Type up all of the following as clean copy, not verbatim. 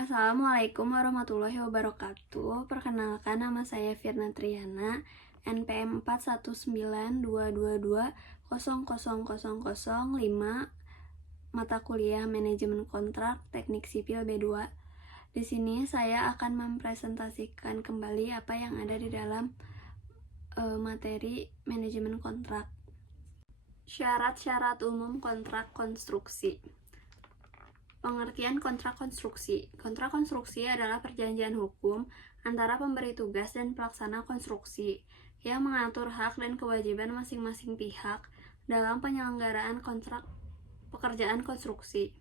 Assalamualaikum warahmatullahi wabarakatuh. Perkenalkan, nama saya Firna Triana, NPM 41922200005, mata kuliah Manajemen Kontrak Teknik Sipil B2. Di sini saya akan mempresentasikan kembali apa yang ada di dalam materi manajemen kontrak. Syarat-syarat umum kontrak konstruksi. Pengertian kontrak konstruksi. Kontrak konstruksi adalah perjanjian hukum antara pemberi tugas dan pelaksana konstruksi yang mengatur hak dan kewajiban masing-masing pihak dalam penyelenggaraan kontrak pekerjaan konstruksi.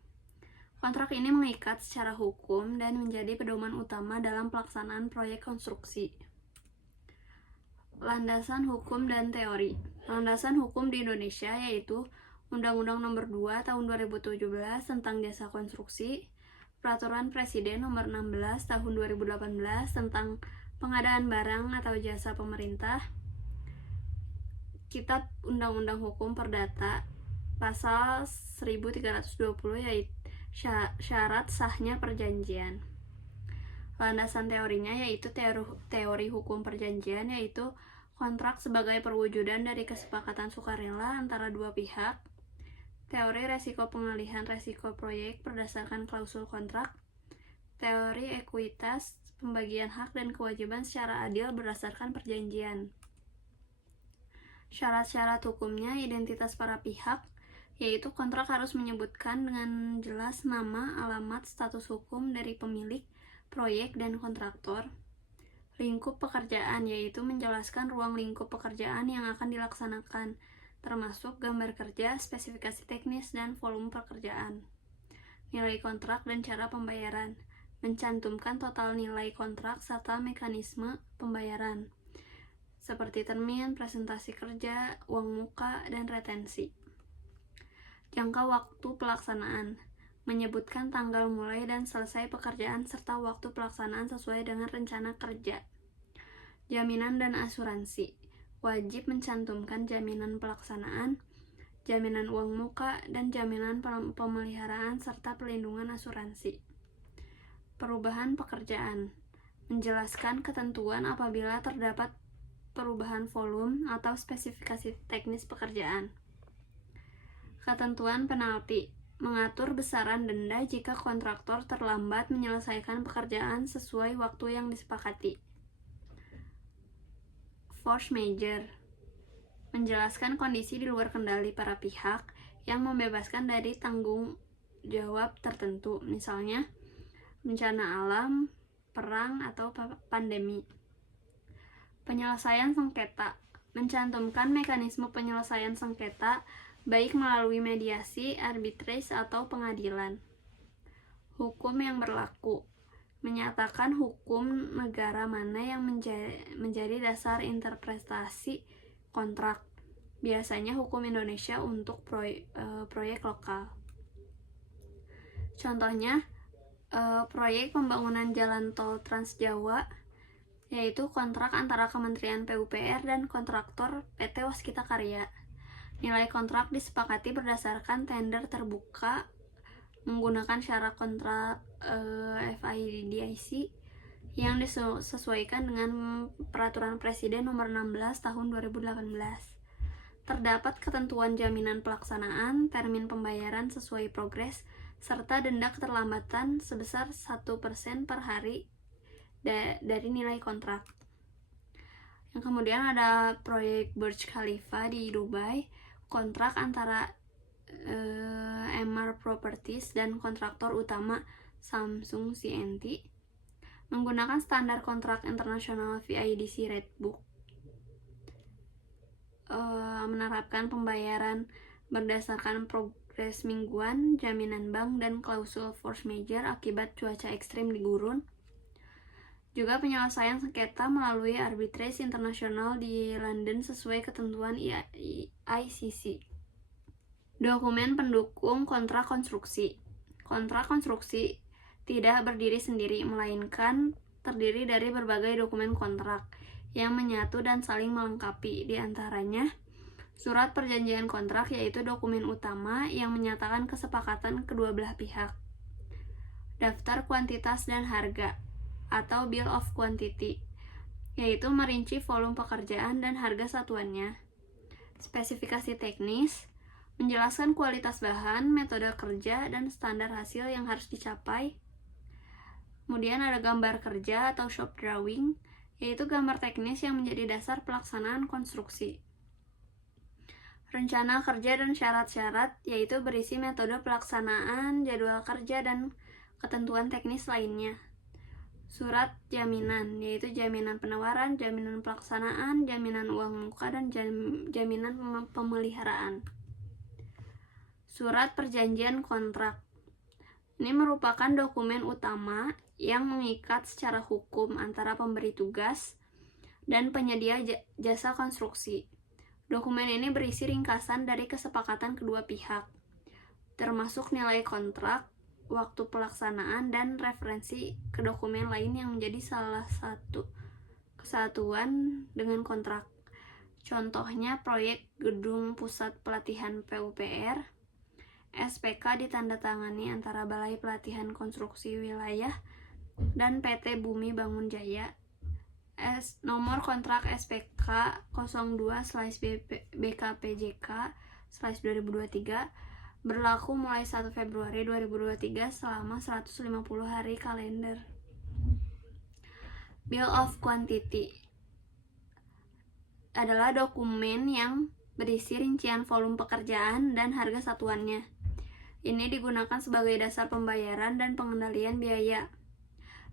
Kontrak ini mengikat secara hukum dan menjadi pedoman utama dalam pelaksanaan proyek konstruksi. Landasan hukum dan teori. Landasan hukum di Indonesia yaitu Undang-Undang Nomor 2 Tahun 2017 tentang Jasa Konstruksi, Peraturan Presiden Nomor 16 Tahun 2018 tentang Pengadaan Barang atau Jasa Pemerintah, Kitab Undang-Undang Hukum Perdata, Pasal 1320 yaitu syarat sahnya perjanjian. Landasan teorinya yaitu teori hukum perjanjian, yaitu kontrak sebagai perwujudan dari kesepakatan sukarela antara dua pihak. Teori resiko pengalihan resiko proyek berdasarkan klausul kontrak. Teori ekuitas pembagian hak dan kewajiban secara adil berdasarkan perjanjian. Syarat-syarat hukumnya, identitas para pihak, yaitu kontrak harus menyebutkan dengan jelas nama, alamat, status hukum dari pemilik proyek dan kontraktor. Lingkup pekerjaan, yaitu menjelaskan ruang lingkup pekerjaan yang akan dilaksanakan, termasuk gambar kerja, spesifikasi teknis, dan volume pekerjaan. Nilai kontrak dan cara pembayaran, mencantumkan total nilai kontrak serta mekanisme pembayaran, seperti termin, presentasi kerja, uang muka, dan retensi. Jangka waktu pelaksanaan, menyebutkan tanggal mulai dan selesai pekerjaan serta waktu pelaksanaan sesuai dengan rencana kerja. Jaminan dan asuransi, wajib mencantumkan jaminan pelaksanaan, jaminan uang muka, dan jaminan pemeliharaan serta pelindungan asuransi. Perubahan pekerjaan, menjelaskan ketentuan apabila terdapat perubahan volume atau spesifikasi teknis pekerjaan. Ketentuan penalti, mengatur besaran denda jika kontraktor terlambat menyelesaikan pekerjaan sesuai waktu yang disepakati. Force majeure, menjelaskan kondisi di luar kendali para pihak yang membebaskan dari tanggung jawab tertentu, misalnya bencana alam, perang, atau pandemi. Penyelesaian sengketa, mencantumkan mekanisme penyelesaian sengketa baik melalui mediasi, arbitrase, atau pengadilan. Hukum yang berlaku, menyatakan hukum negara mana yang menjadi dasar interpretasi kontrak, biasanya hukum Indonesia untuk proyek lokal. Contohnya, proyek pembangunan jalan tol Trans Jawa, yaitu kontrak antara Kementerian PUPR dan kontraktor PT Waskita Karya. Nilai kontrak disepakati berdasarkan tender terbuka menggunakan syarat kontrak FIDIC yang disesuaikan dengan Peraturan Presiden Nomor 16 Tahun 2018. Terdapat ketentuan jaminan pelaksanaan, termin pembayaran sesuai progres, serta denda keterlambatan sebesar 1% per hari dari nilai kontrak. Yang kemudian ada proyek Burj Khalifa di Dubai, kontrak antara Emaar Properties dan kontraktor utama Samsung C&T menggunakan standar kontrak internasional VIDC Red Book, menerapkan pembayaran berdasarkan progres mingguan, jaminan bank, dan klausul force majeure akibat cuaca ekstrim di gurun. Juga penyelesaian sengketa melalui arbitrase internasional di London sesuai ketentuan ICC. Dokumen pendukung kontrak konstruksi. Kontrak konstruksi tidak berdiri sendiri, melainkan terdiri dari berbagai dokumen kontrak yang menyatu dan saling melengkapi. Di antaranya, surat perjanjian kontrak, yaitu dokumen utama yang menyatakan kesepakatan kedua belah pihak. daftar kuantitas dan harga atau Bill of Quantity, yaitu merinci volume pekerjaan dan harga satuannya. Spesifikasi teknis, menjelaskan kualitas bahan, metode kerja, dan standar hasil yang harus dicapai. Kemudian ada gambar kerja atau shop drawing, yaitu gambar teknis yang menjadi dasar pelaksanaan konstruksi. Rencana kerja dan syarat-syarat, yaitu berisi metode pelaksanaan, jadwal kerja, dan ketentuan teknis lainnya. Surat jaminan, yaitu jaminan penawaran, jaminan pelaksanaan, jaminan uang muka, dan jaminan pemeliharaan. Surat perjanjian kontrak. Ini merupakan dokumen utama yang mengikat secara hukum antara pemberi tugas dan penyedia jasa konstruksi. Dokumen ini berisi ringkasan dari kesepakatan kedua pihak, termasuk nilai kontrak, waktu pelaksanaan, dan referensi ke dokumen lain yang menjadi salah satu kesatuan dengan kontrak. Contohnya proyek gedung pusat pelatihan PUPR, SPK ditandatangani antara Balai Pelatihan Konstruksi Wilayah dan PT Bumi Bangun Jaya. Nomor kontrak SPK 02/BKPJK/2023 berlaku mulai 1 Februari 2023 selama 150 hari kalender. Bill of Quantity adalah dokumen yang berisi rincian volume pekerjaan dan harga satuannya. Ini digunakan sebagai dasar pembayaran dan pengendalian biaya.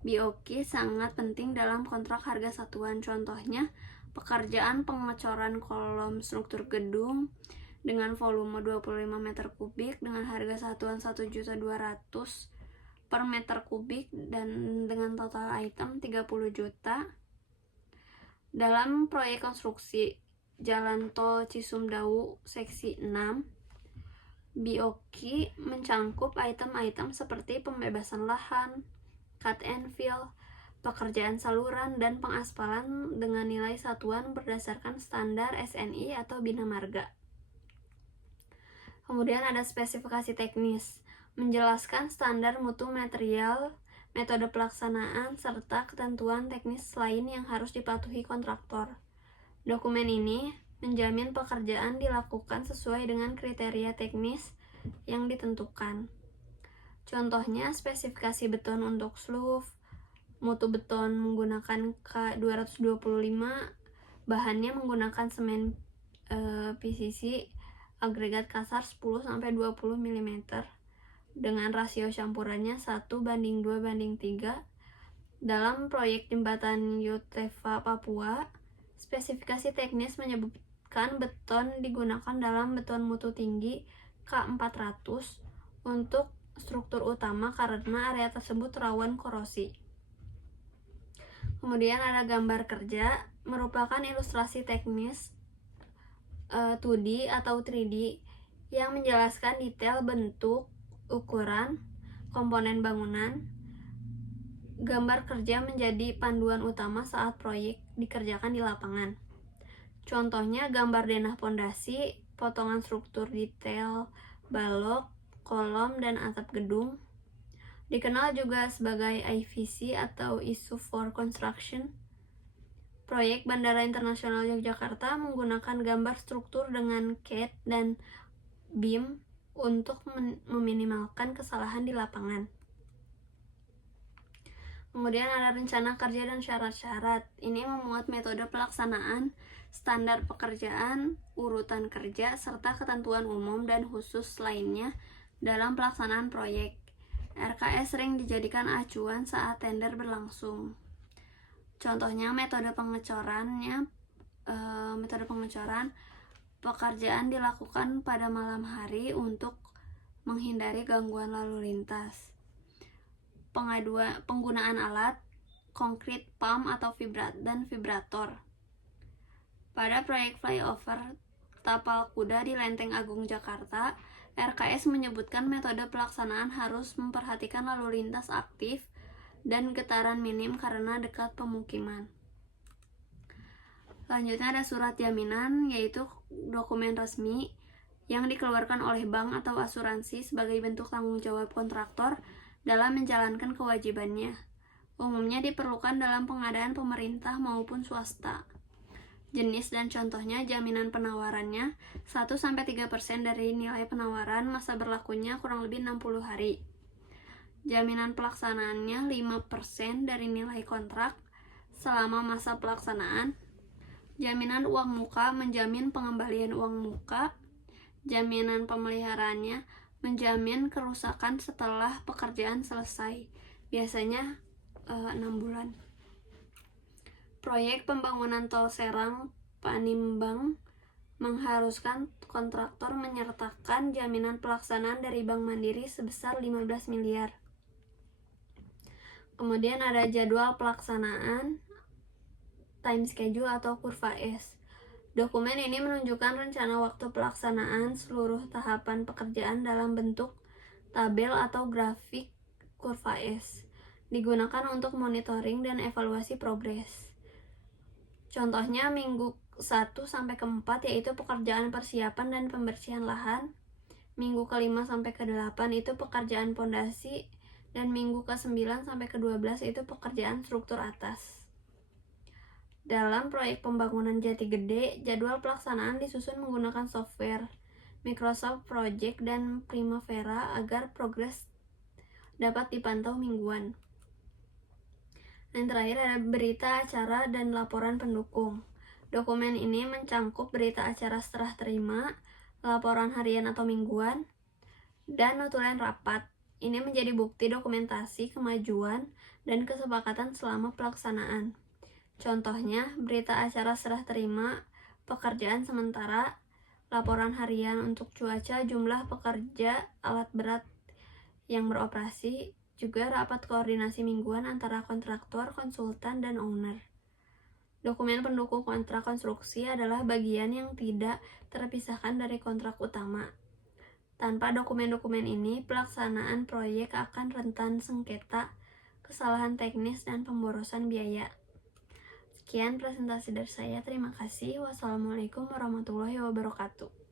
BOQ sangat penting dalam kontrak harga satuan. Contohnya, pekerjaan pengecoran kolom struktur gedung dengan volume 25 meter kubik dengan harga satuan 1.200.000 per meter kubik dan dengan total item 30 juta. Dalam proyek konstruksi Jalan Tol Cisumdawu Seksi 6, BOQ mencangkup item-item seperti pembebasan lahan, cut and fill, pekerjaan saluran, dan pengaspalan dengan nilai satuan berdasarkan standar SNI atau Bina Marga. Kemudian ada spesifikasi teknis, menjelaskan standar mutu material, metode pelaksanaan, serta ketentuan teknis lain yang harus dipatuhi kontraktor. Dokumen ini menjamin pekerjaan dilakukan sesuai dengan kriteria teknis yang ditentukan. Contohnya, spesifikasi beton untuk sloof, mutu beton menggunakan K225, bahannya menggunakan semen PCC, agregat kasar 10-20 mm, dengan rasio campurannya 1:2:3. Dalam proyek jembatan Yotefa Papua, spesifikasi teknis menyebutkan beton digunakan dalam beton mutu tinggi K400 untuk struktur utama karena area tersebut rawan korosi. Kemudian ada gambar kerja, merupakan ilustrasi teknis 2D atau 3D yang menjelaskan detail bentuk, ukuran, komponen bangunan. Gambar kerja menjadi panduan utama saat proyek dikerjakan di lapangan. Contohnya gambar denah pondasi, potongan struktur detail, balok, kolom, dan atap gedung. Dikenal juga sebagai IVC atau Issue for Construction. Proyek Bandara Internasional Yogyakarta menggunakan gambar struktur dengan CAD dan BIM untuk meminimalkan kesalahan di lapangan. Kemudian ada rencana kerja dan syarat-syarat. Ini memuat metode pelaksanaan, standar pekerjaan, urutan kerja, serta ketentuan umum dan khusus lainnya dalam pelaksanaan proyek. RKS sering dijadikan acuan saat tender berlangsung. Contohnya metode pengecoran, pekerjaan dilakukan pada malam hari untuk menghindari gangguan lalu lintas. Penggunaan alat, konkrit pump atau vibrator. Pada proyek flyover Tapal Kuda di Lenteng Agung, Jakarta, RKS menyebutkan metode pelaksanaan harus memperhatikan lalu lintas aktif dan getaran minim karena dekat pemukiman. Selanjutnya ada surat jaminan, yaitu dokumen resmi yang dikeluarkan oleh bank atau asuransi sebagai bentuk tanggung jawab kontraktor dalam menjalankan kewajibannya. Umumnya diperlukan dalam pengadaan pemerintah maupun swasta. Jenis dan contohnya jaminan penawarannya 1-3% dari nilai penawaran, masa berlakunya kurang lebih 60 hari. Jaminan pelaksanaannya 5% dari nilai kontrak selama masa pelaksanaan. Jaminan uang muka menjamin pengembalian uang muka. Jaminan pemeliharaannya menjamin kerusakan setelah pekerjaan selesai, biasanya 6 bulan. Proyek pembangunan tol Serang Panimbang mengharuskan kontraktor menyertakan jaminan pelaksanaan dari Bank Mandiri sebesar 15 miliar. Kemudian ada jadwal pelaksanaan, time schedule atau kurva S. Dokumen ini menunjukkan rencana waktu pelaksanaan seluruh tahapan pekerjaan dalam bentuk tabel atau grafik kurva S. Digunakan untuk monitoring dan evaluasi progres. Contohnya minggu 1 sampai ke 4 yaitu pekerjaan persiapan dan pembersihan lahan. Minggu ke-5 sampai ke-8 itu pekerjaan pondasi, dan minggu ke-9 sampai ke-12 itu pekerjaan struktur atas. Dalam proyek pembangunan Jati Gede, jadwal pelaksanaan disusun menggunakan software Microsoft Project dan Primavera agar progres dapat dipantau mingguan. Yang terakhir ada berita acara dan laporan pendukung. Dokumen ini mencangkup berita acara serah terima, laporan harian atau mingguan, dan notulen rapat. Ini menjadi bukti dokumentasi kemajuan dan kesepakatan selama pelaksanaan. Contohnya, berita acara serah terima, pekerjaan sementara, laporan harian untuk cuaca, jumlah pekerja, alat berat yang beroperasi, juga rapat koordinasi mingguan antara kontraktor, konsultan, dan owner. Dokumen pendukung kontrak konstruksi adalah bagian yang tidak terpisahkan dari kontrak utama. Tanpa dokumen-dokumen ini, pelaksanaan proyek akan rentan sengketa, kesalahan teknis, dan pemborosan biaya. Sekian presentasi dari saya. Terima kasih. Wassalamualaikum warahmatullahi wabarakatuh.